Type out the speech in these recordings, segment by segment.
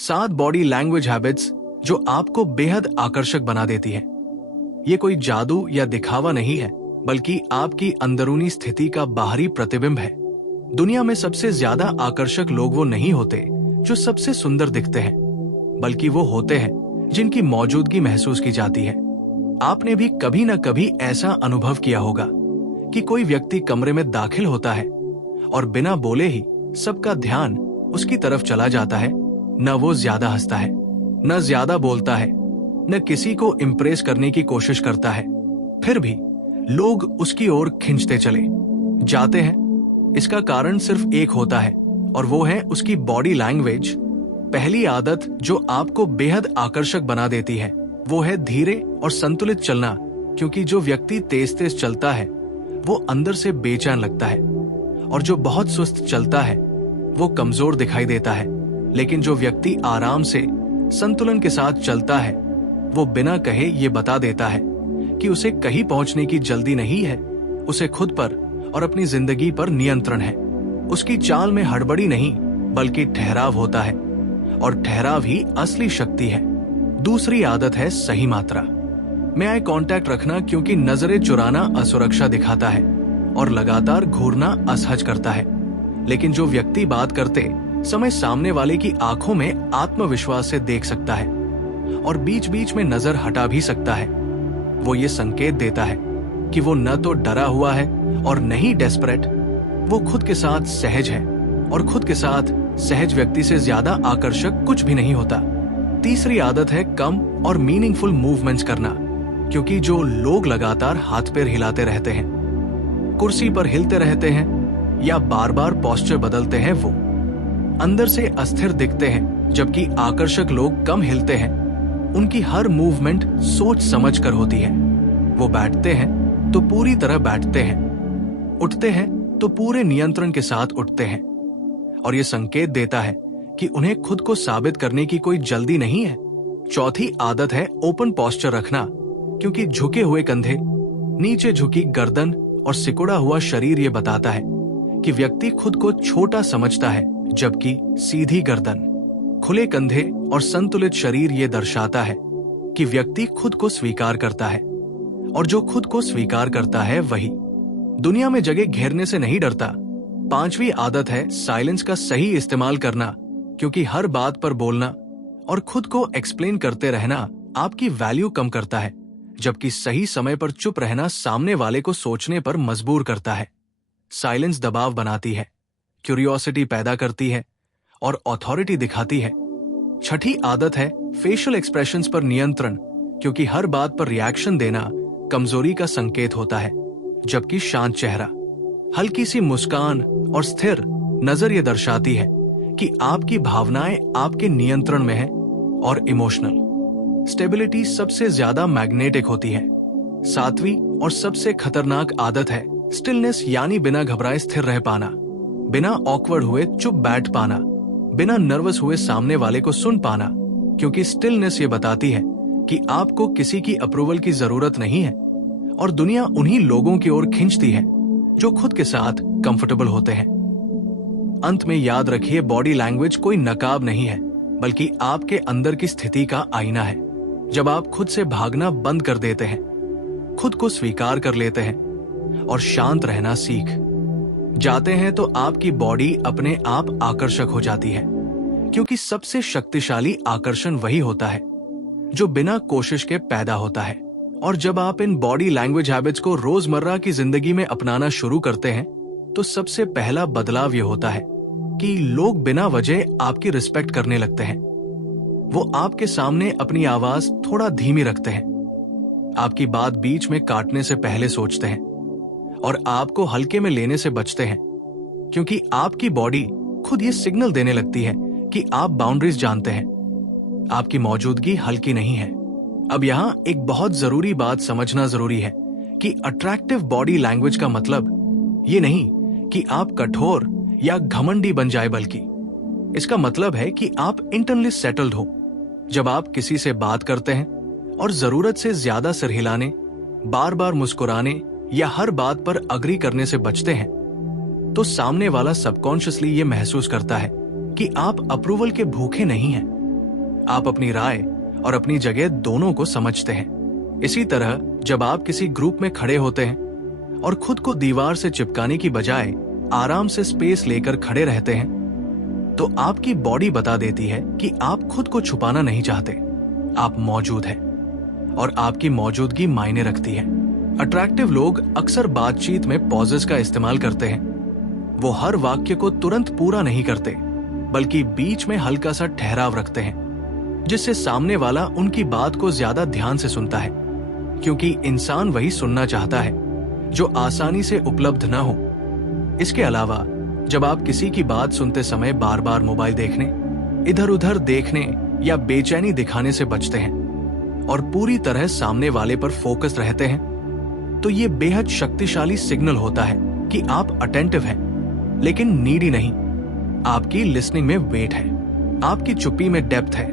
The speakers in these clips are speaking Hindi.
7 बॉडी लैंग्वेज हैबिट्स जो आपको बेहद आकर्षक बना देती है। ये कोई जादू या दिखावा नहीं है, बल्कि आपकी अंदरूनी स्थिति का बाहरी प्रतिबिंब है। दुनिया में सबसे ज्यादा आकर्षक लोग वो नहीं होते जो सबसे सुंदर दिखते हैं, बल्कि वो होते हैं जिनकी मौजूदगी महसूस की जाती है। आपने भी कभी न कभी ऐसा अनुभव किया होगा कि कोई व्यक्ति कमरे में दाखिल होता है और बिना बोले ही सबका ध्यान उसकी तरफ चला जाता है। न वो ज्यादा हंसता है, न ज्यादा बोलता है, न किसी को इम्प्रेस करने की कोशिश करता है, फिर भी लोग उसकी ओर खिंचते चले जाते हैं। इसका कारण सिर्फ एक होता है और वो है उसकी बॉडी लैंग्वेज। पहली आदत जो आपको बेहद आकर्षक बना देती है वो है धीरे और संतुलित चलना, क्योंकि जो व्यक्ति तेज तेज चलता है वो अंदर से बेचैन लगता है, और जो बहुत सुस्त चलता है वो कमजोर दिखाई देता है। लेकिन जो व्यक्ति आराम से संतुलन के साथ चलता है वो बिना कहे ये बता देता है कि उसे कहीं पहुंचने की जल्दी नहीं है। उसे खुद पर और अपनी जिंदगी पर नियंत्रण है। उसकी चाल में हड़बड़ी नहीं, बल्कि ठहराव होता है, और ठहराव ही असली शक्ति है। दूसरी आदत है सही मात्रा में आई कांटेक्ट रखना, क्योंकि नजरें चुराना असुरक्षा दिखाता है और लगातार घूरना असहज करता है। लेकिन जो व्यक्ति बात करते समय सामने वाले की आंखों में आत्मविश्वास से देख सकता है और बीच बीच में नजर हटा भी सकता है, वो ये संकेत देता है कि वो न तो डरा हुआ है और न ही डेस्परेट। वो खुद के साथ सहज है, और खुद के साथ सहज व्यक्ति से ज्यादा आकर्षक कुछ भी नहीं होता। तीसरी आदत है कम और मीनिंगफुल मूवमेंट्स करना, क्योंकि जो लोग लगातार हाथ पैर हिलाते रहते हैं, कुर्सी पर हिलते रहते हैं या बार बार पोस्चर बदलते हैं, वो अंदर से अस्थिर दिखते हैं। जबकि आकर्षक लोग कम हिलते हैं, उनकी हर मूवमेंट सोच समझ कर होती है। वो बैठते हैं तो पूरी तरह बैठते हैं, उठते हैं तो पूरे नियंत्रण के साथ उठते हैं, और ये संकेत देता है कि उन्हें खुद को साबित करने की कोई जल्दी नहीं है। चौथी आदत है ओपन पोस्चर रखना, क्योंकि झुके हुए कंधे, नीचे झुकी गर्दन और सिकुड़ा हुआ शरीर ये बताता है कि व्यक्ति खुद को छोटा समझता है, जबकि सीधी गर्दन, खुले कंधे और संतुलित शरीर ये दर्शाता है कि व्यक्ति खुद को स्वीकार करता है, और जो खुद को स्वीकार करता है वही दुनिया में जगह घेरने से नहीं डरता। पांचवी आदत है साइलेंस का सही इस्तेमाल करना, क्योंकि हर बात पर बोलना और खुद को एक्सप्लेन करते रहना आपकी वैल्यू कम करता है, जबकि सही समय पर चुप रहना सामने वाले को सोचने पर मजबूर करता है। साइलेंस दबाव बनाती है, क्यूरियोसिटी पैदा करती है और अथॉरिटी दिखाती है। छठी आदत है फेशियल एक्सप्रेशंस पर नियंत्रण, क्योंकि हर बात पर रिएक्शन देना कमजोरी का संकेत होता है, जबकि शांत चेहरा, हल्की सी मुस्कान और स्थिर नजर ये दर्शाती है कि आपकी भावनाएं आपके नियंत्रण में है। और इमोशनल स्टेबिलिटी सबसे ज्यादा मैग्नेटिक होती है। सातवीं और सबसे खतरनाक आदत है स्टिलनेस, यानी बिना घबराए स्थिर रह पाना, बिना ऑकवर्ड हुए चुप बैठ पाना, बिना नर्वस हुए सामने वाले को सुन पाना, क्योंकि स्टिलनेस ये बताती है कि आपको किसी की अप्रूवल की जरूरत नहीं है, और दुनिया उन्हीं लोगों की ओर खींचती है जो खुद के साथ कंफर्टेबल होते हैं। अंत में याद रखिए, बॉडी लैंग्वेज कोई नकाब नहीं है, बल्कि आपके अंदर की स्थिति का आईना है। जब आप खुद से भागना बंद कर देते हैं, खुद को स्वीकार कर लेते हैं और शांत रहना सीख जाते हैं, तो आपकी बॉडी अपने आप आकर्षक हो जाती है, क्योंकि सबसे शक्तिशाली आकर्षण वही होता है जो बिना कोशिश के पैदा होता है। और जब आप इन बॉडी लैंग्वेज हैबिट्स को रोजमर्रा की जिंदगी में अपनाना शुरू करते हैं, तो सबसे पहला बदलाव ये होता है कि लोग बिना वजह आपकी रिस्पेक्ट करने लगते हैं। वो आपके सामने अपनी आवाज थोड़ा धीमी रखते हैं, आपकी बात बीच में काटने से पहले सोचते हैं, और आपको हल्के में लेने से बचते हैं, क्योंकि आपकी बॉडी खुद ये सिग्नल देने लगती है कि आप बाउंड्रीज जानते हैं, आपकी मौजूदगी हल्की नहीं है। अब यहाँ एक बहुत जरूरी बात समझना जरूरी है कि अट्रैक्टिव बॉडी लैंग्वेज का मतलब ये नहीं कि आप कठोर या घमंडी बन जाए, बल्कि इसका मतलब है कि आप इंटरनली सेटल्ड हो। जब आप किसी से बात करते हैं और जरूरत से ज्यादा सिर हिलाने, बार बार मुस्कुराने या हर बात पर अग्री करने से बचते हैं, तो सामने वाला सबकॉन्शियसली ये महसूस करता है कि आप अप्रूवल के भूखे नहीं हैं, आप अपनी राय और अपनी जगह दोनों को समझते हैं। इसी तरह जब आप किसी ग्रुप में खड़े होते हैं और खुद को दीवार से चिपकाने की बजाय आराम से स्पेस लेकर खड़े रहते हैं, तो आपकी बॉडी बता देती है कि आप खुद को छुपाना नहीं चाहते, आप मौजूद हैं और आपकी मौजूदगी मायने रखती है। अट्रैक्टिव लोग अक्सर बातचीत में पॉजेस का इस्तेमाल करते हैं। वो हर वाक्य को तुरंत पूरा नहीं करते, बल्कि बीच में हल्का सा ठहराव रखते हैं, जिससे सामने वाला उनकी बात को ज्यादा ध्यान से सुनता है, क्योंकि इंसान वही सुनना चाहता है जो आसानी से उपलब्ध न हो। इसके अलावा जब आप किसी की बात सुनते समय बार बार मोबाइल देखने, इधर उधर देखने या बेचैनी दिखाने से बचते हैं और पूरी तरह सामने वाले पर फोकस रहते हैं, तो ये बेहद शक्तिशाली सिग्नल होता है कि आप अटेंटिव हैं, लेकिन नीडी नहीं। आपकी लिसनिंग में वेट है, आपकी चुप्पी में डेप्थ है,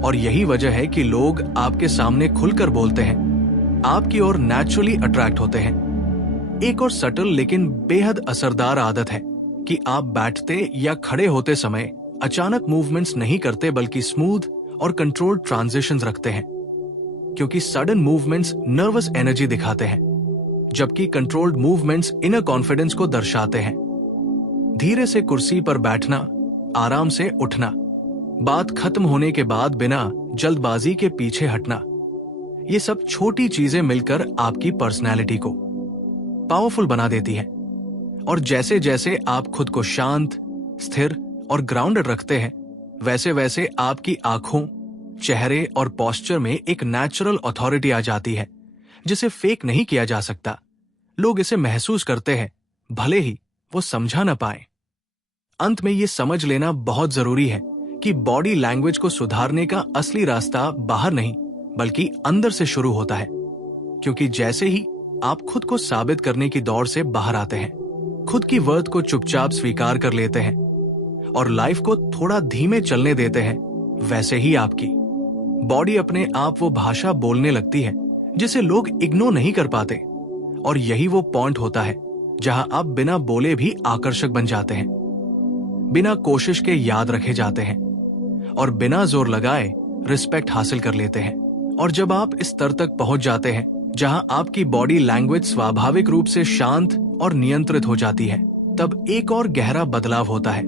और यही वजह है कि लोग आपके सामने खुलकर बोलते हैं, आपकी ओर नेचुरली अट्रैक्ट होते हैं। एक और सटल लेकिन बेहद असरदार आदत है कि आप बैठते या खड़े होते समय अचानक मूवमेंट्स नहीं करते, बल्कि स्मूथ और कंट्रोल्ड ट्रांजिशंस रखते हैं, क्योंकि सडन मूवमेंट्स नर्वस एनर्जी दिखाते हैं, जबकि कंट्रोल्ड मूवमेंट्स इनर कॉन्फिडेंस को दर्शाते हैं। धीरे से कुर्सी पर बैठना, आराम से उठना, बात खत्म होने के बाद बिना जल्दबाजी के पीछे हटना, ये सब छोटी चीजें मिलकर आपकी पर्सनैलिटी को पावरफुल बना देती है। और जैसे जैसे आप खुद को शांत, स्थिर और ग्राउंडेड रखते हैं, वैसे वैसे आपकी आंखों, चेहरे और पोस्चर में एक नेचुरल अथॉरिटी आ जाती है, जिसे फेक नहीं किया जा सकता। लोग इसे महसूस करते हैं, भले ही वो समझा न पाए। अंत में ये समझ लेना बहुत जरूरी है कि बॉडी लैंग्वेज को सुधारने का असली रास्ता बाहर नहीं, बल्कि अंदर से शुरू होता है, क्योंकि जैसे ही आप खुद को साबित करने की दौड़ से बाहर आते हैं, खुद की वर्थ को चुपचाप स्वीकार कर लेते हैं और लाइफ को थोड़ा धीमे चलने देते हैं, वैसे ही आपकी बॉडी अपने आप वो भाषा बोलने लगती है जिसे लोग इग्नोर नहीं कर पाते। और यही वो पॉइंट होता है जहां आप बिना बोले भी आकर्षक बन जाते हैं, बिना कोशिश के याद रखे जाते हैं और बिना जोर लगाए रिस्पेक्ट हासिल कर लेते हैं। और जब आप इस स्तर तक पहुंच जाते हैं जहां आपकी बॉडी लैंग्वेज स्वाभाविक रूप से शांत और नियंत्रित हो जाती है, तब एक और गहरा बदलाव होता है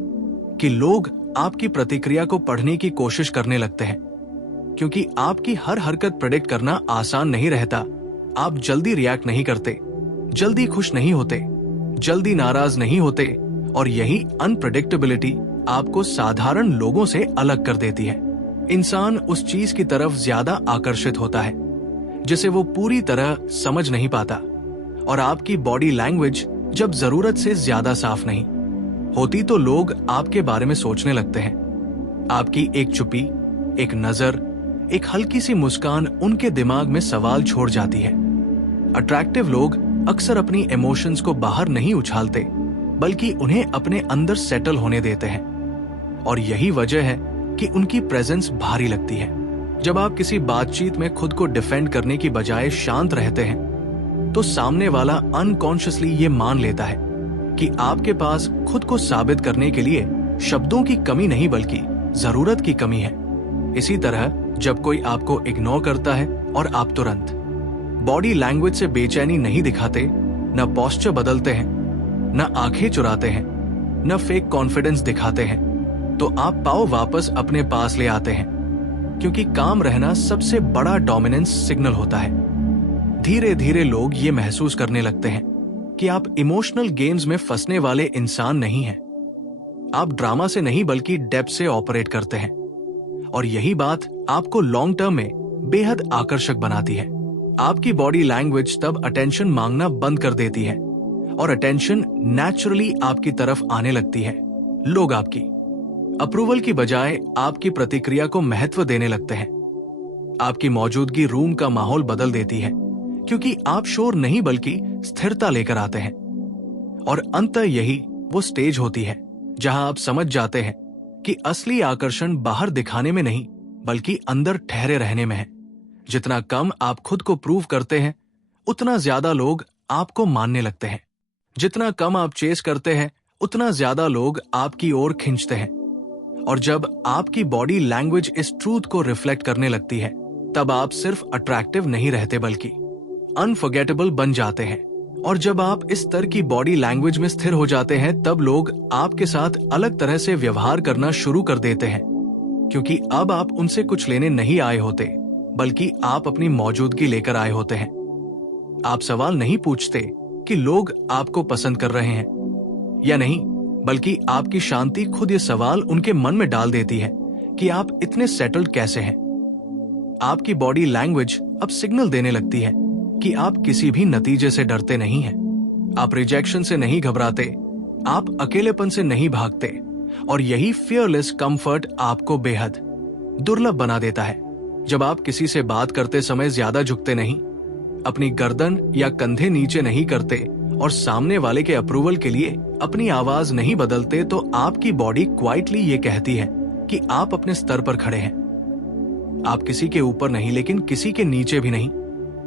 कि लोग आपकी प्रतिक्रिया को पढ़ने की कोशिश करने लगते हैं, क्योंकि आपकी हर हरकत प्रेडिक्ट करना आसान नहीं रहता। आप जल्दी रिएक्ट नहीं करते, जल्दी खुश नहीं होते, जल्दी नाराज नहीं होते, और यही अनप्रेडिक्टेबिलिटी आपको साधारण लोगों से अलग कर देती है। इंसान उस चीज की तरफ ज्यादा आकर्षित होता है जिसे वो पूरी तरह समझ नहीं पाता, और आपकी बॉडी लैंग्वेज जब जरूरत से ज्यादा साफ नहीं होती तो लोग आपके बारे में सोचने लगते हैं। आपकी एक चुप्पी, एक नजर, एक हल्की सी मुस्कान उनके दिमाग में सवाल छोड़ जाती है। अट्रैक्टिव लोग अक्सर अपनी इमोशंस को बाहर नहीं उछालते, बल्कि उन्हें अपने अंदर सेटल होने देते हैं, और यही वजह है कि उनकी प्रेजेंस भारी लगती है। जब आप किसी बातचीत में खुद को डिफेंड करने की बजाय शांत रहते हैं, तो सामने वाला अनकॉन्शियसली ये मान लेता है कि आपके पास खुद को साबित करने के लिए शब्दों की कमी नहीं, बल्कि जरूरत की कमी है। इसी तरह जब कोई आपको इग्नोर करता है और आप तुरंत बॉडी लैंग्वेज से बेचैनी नहीं दिखाते, न पोस्चर बदलते हैं, न आंखें चुराते हैं, न फेक कॉन्फिडेंस दिखाते हैं, तो आप पाव वापस अपने पास ले आते हैं, क्योंकि काम रहना सबसे बड़ा डोमिनेंस सिग्नल होता है। धीरे धीरे लोग ये महसूस करने लगते हैं कि आप इमोशनल गेम्स में फंसने वाले इंसान नहीं हैं। आप ड्रामा से नहीं बल्कि डेप्थ से ऑपरेट करते हैं, और यही बात आपको लॉन्ग टर्म में बेहद आकर्षक बनाती है। आपकी बॉडी लैंग्वेज तब अटेंशन मांगना बंद कर देती है, और अटेंशन नेचुरली आपकी तरफ आने लगती है। लोग आपकी अप्रूवल की बजाय आपकी प्रतिक्रिया को महत्व देने लगते हैं। आपकी मौजूदगी रूम का माहौल बदल देती है, क्योंकि आप शोर नहीं बल्कि स्थिरता लेकर आते हैं। और अंततः यही वो स्टेज होती है जहां आप समझ जाते हैं कि असली आकर्षण बाहर दिखाने में नहीं, बल्कि अंदर ठहरे रहने में है। जितना कम आप खुद को प्रूव करते हैं, उतना ज्यादा लोग आपको मानने लगते हैं। जितना कम आप चेस करते हैं, उतना ज्यादा लोग आपकी ओर खींचते हैं। और जब आपकी बॉडी लैंग्वेज इस ट्रूथ को रिफ्लेक्ट करने लगती है, तब आप सिर्फ अट्रैक्टिव नहीं रहते बल्कि अनफॉरगेटेबल बन जाते हैं। और जब आप इस स्तर की बॉडी लैंग्वेज में स्थिर हो जाते हैं, तब लोग आपके साथ अलग तरह से व्यवहार करना शुरू कर देते हैं, क्योंकि अब आप उनसे कुछ लेने नहीं आए होते, बल्कि आप अपनी मौजूदगी लेकर आए होते हैं। आप सवाल नहीं पूछते कि लोग आपको पसंद कर रहे हैं या नहीं, बल्कि आपकी शांति खुद ये सवाल उनके मन में डाल देती है कि आप इतने सेटल्ड कैसे हैं। आपकी बॉडी लैंग्वेज अब सिग्नल देने लगती है कि आप किसी भी नतीजे से डरते नहीं हैं, आप रिजेक्शन से नहीं घबराते, आप अकेलेपन से नहीं भागते, और यही फियरलेस कंफर्ट आपको बेहद दुर्लभ बना देता है। जब आप किसी से बात करते समय ज्यादा झुकते नहीं, अपनी गर्दन या कंधे नीचे नहीं करते और सामने वाले के अप्रूवल के लिए अपनी आवाज नहीं बदलते, तो आपकी बॉडी क्वाइटली ये कहती है कि आप अपने स्तर पर खड़े हैं। आप किसी के ऊपर नहीं, लेकिन किसी के नीचे भी नहीं।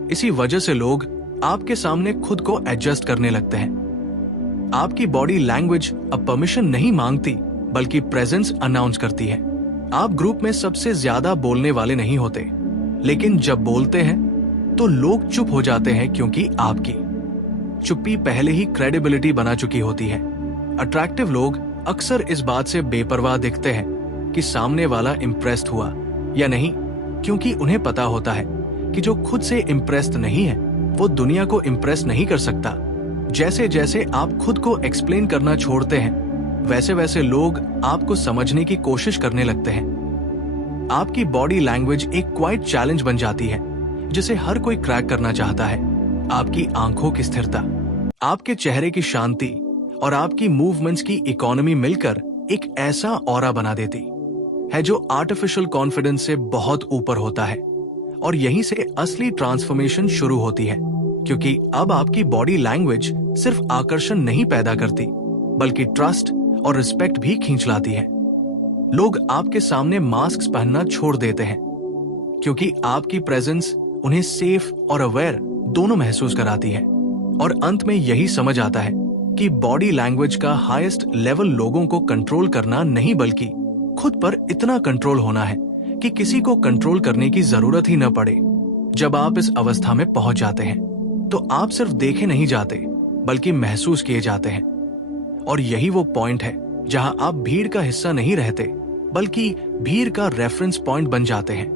इसी वजह से लोग आपके सामने खुद को एडजस्ट करने लगते हैं। आपकी बॉडी लैंग्वेज अब परमिशन नहीं मांगती, बल्कि प्रेजेंस अनाउंस करती है। आप ग्रुप में सबसे ज्यादा बोलने वाले नहीं होते, लेकिन जब बोलते हैं तो लोग चुप हो जाते हैं, क्योंकि आपकी चुप्पी पहले ही क्रेडिबिलिटी बना चुकी होती है। अट्रैक्टिव लोग अक्सर इस बात से बेपरवाह दिखते हैं कि सामने वाला इम्प्रेस्ड हुआ या नहीं, क्योंकि उन्हें पता होता है कि जो खुद से इम्प्रेस्ड नहीं है वो दुनिया को इम्प्रेस नहीं कर सकता। जैसे जैसे आप खुद को एक्सप्लेन करना छोड़ते हैं, वैसे वैसे लोग आपको समझने की कोशिश करने लगते हैं। आपकी बॉडी लैंग्वेज एक क्वाइट चैलेंज बन जाती है, जिसे हर कोई क्रैक करना चाहता है। आपकी आंखों की स्थिरता, आपके चेहरे की शांति और आपकी मूवमेंट्स की इकोनॉमी मिलकर एक ऐसा ऑरा बना देती है जो आर्टिफिशियल कॉन्फिडेंस से बहुत ऊपर होता है। और यहीं से असली ट्रांसफॉर्मेशन शुरू होती है, क्योंकि अब आपकी बॉडी लैंग्वेज सिर्फ आकर्षण नहीं पैदा करती, बल्कि ट्रस्ट और रिस्पेक्ट भी खींच लाती है। लोग आपके सामने मास्क पहनना छोड़ देते हैं, क्योंकि आपकी प्रेजेंस उन्हें सेफ और अवेयर दोनों महसूस कराती है। और अंत में यही समझ आता है कि बॉडी लैंग्वेज का हाईएस्ट लेवल लोगों को कंट्रोल करना नहीं, बल्कि खुद पर इतना कंट्रोल होना है कि किसी को कंट्रोल करने की जरूरत ही न पड़े। जब आप इस अवस्था में पहुंच जाते हैं, तो आप सिर्फ देखे नहीं जाते, बल्कि महसूस किए जाते हैं। और यही वो पॉइंट है जहां आप भीड़ का हिस्सा नहीं रहते, बल्कि भीड़ का रेफरेंस पॉइंट बन जाते हैं।